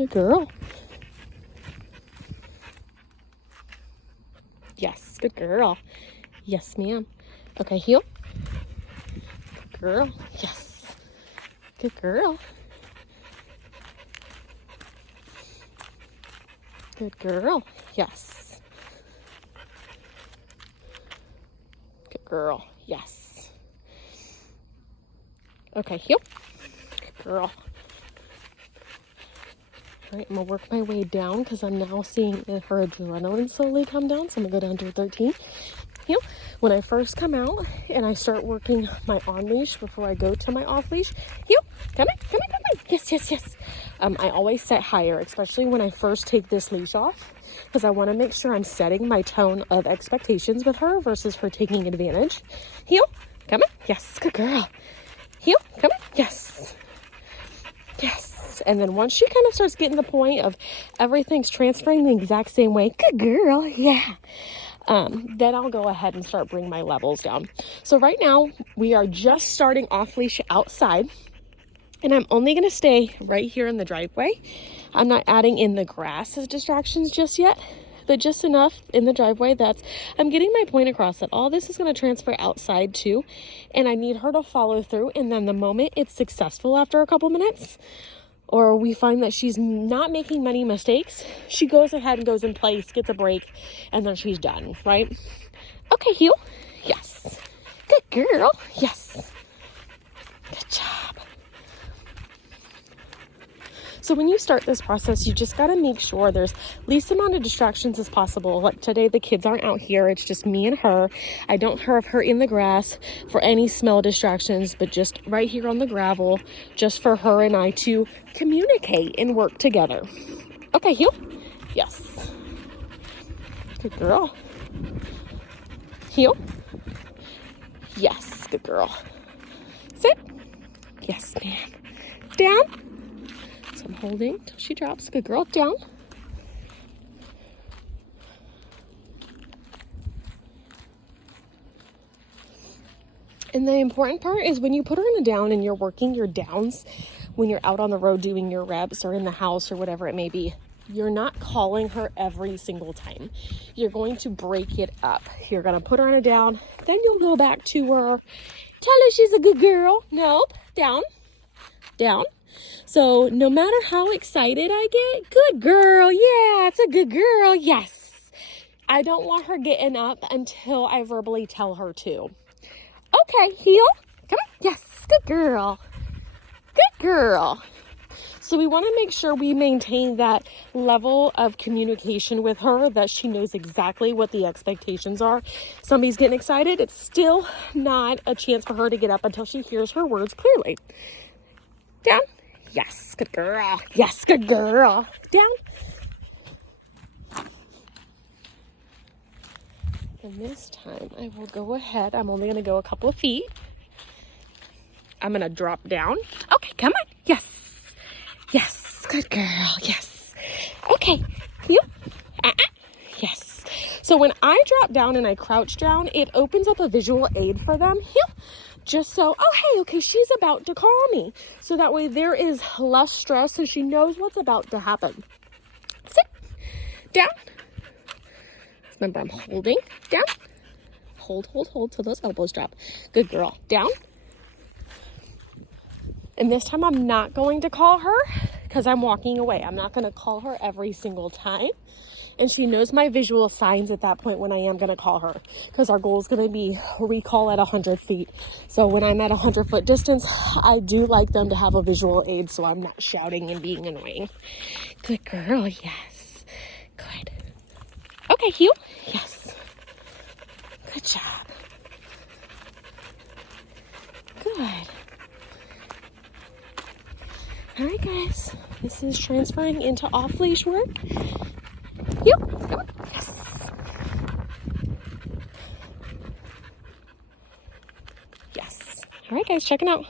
Good girl. Yes, good girl. Yes, ma'am. Okay, heel. Good girl. Yes. Good girl. Good girl. Yes. Good girl. Yes. Okay, heel. Good girl. All right, I'm gonna work my way down because I'm now seeing her adrenaline slowly come down. So I'm gonna go down to a 13. Heel. When I first come out and I start working my on leash before I go to my off leash, heel. Come on, come on, come on. Yes, yes, yes. I always set higher, especially when I first take this leash off, because I want to make sure I'm setting my tone of expectations with her versus her taking advantage. Heel. Come on. Yes, good girl. Heel. Come on. Yes. Yes. And then once she kind of starts getting the point of everything's transferring the exact same way, good girl, yeah. Then I'll go ahead and start bringing my levels down. So right now we are just starting off leash outside, and I'm only going to stay right here in the driveway. I'm not adding in the grass as distractions just yet, but just enough in the driveway that I'm getting my point across that all this is going to transfer outside too, and I need her to follow through. And then the moment it's successful after a couple minutes, or we find that she's not making many mistakes, she goes ahead and goes in place, gets a break, and then she's done, right? Okay, heel. Yes. Good girl. Yes. Good job. So when you start this process, you just got to make sure there's least amount of distractions as possible. Like today, the kids aren't out here. It's just me and her. I don't have her in the grass for any smell distractions, but just right here on the gravel, just for her and I to communicate and work together. Okay, heel. Yes. Good girl. Heel. Yes, good girl. Sit. Yes, ma'am. Down. So I'm holding till she drops. Good girl. Down. And the important part is when you put her in a down and you're working your downs, when you're out on the road doing your reps or in the house or whatever it may be, you're not calling her every single time. You're going to break it up. You're going to put her in a down, then you'll go back to her. Tell her she's a good girl. Nope. Down. Down. So no matter how excited I get, good girl, yeah, it's a good girl, yes. I don't want her getting up until I verbally tell her to. Okay, heel, come on, yes, good girl, good girl. So we want to make sure we maintain that level of communication with her, that she knows exactly what the expectations are. Somebody's getting excited, it's still not a chance for her to get up until she hears her words clearly. Down. Yes, good girl. Yes, good girl. Down. And this time I will go ahead. I'm only going to go a couple of feet. I'm going to drop down. Okay, come on. Yes. Yes, good girl. Yes. Okay. Heel. Yes. So when I drop down and I crouch down, it opens up a visual aid for them. Heel. Just so, oh, hey, okay, she's about to call me. So that way there is less stress and she knows what's about to happen. Sit. Down. Remember, I'm holding. Down. Hold, hold, hold till those elbows drop. Good girl. Down. And this time I'm not going to call her because I'm walking away. I'm not going to call her every single time. And she knows my visual signs at that point when I am going to call her, because our goal is going to be recall at 100 feet. So when I'm at 100-foot distance, I do like them to have a visual aid so I'm not shouting and being annoying. Good girl. Yes. Good. Okay, heel. Yes. Good job. Good. All right, guys. This is transferring into off-leash work. Heel. Come on. Yes. Yes. All right, guys. Checking out.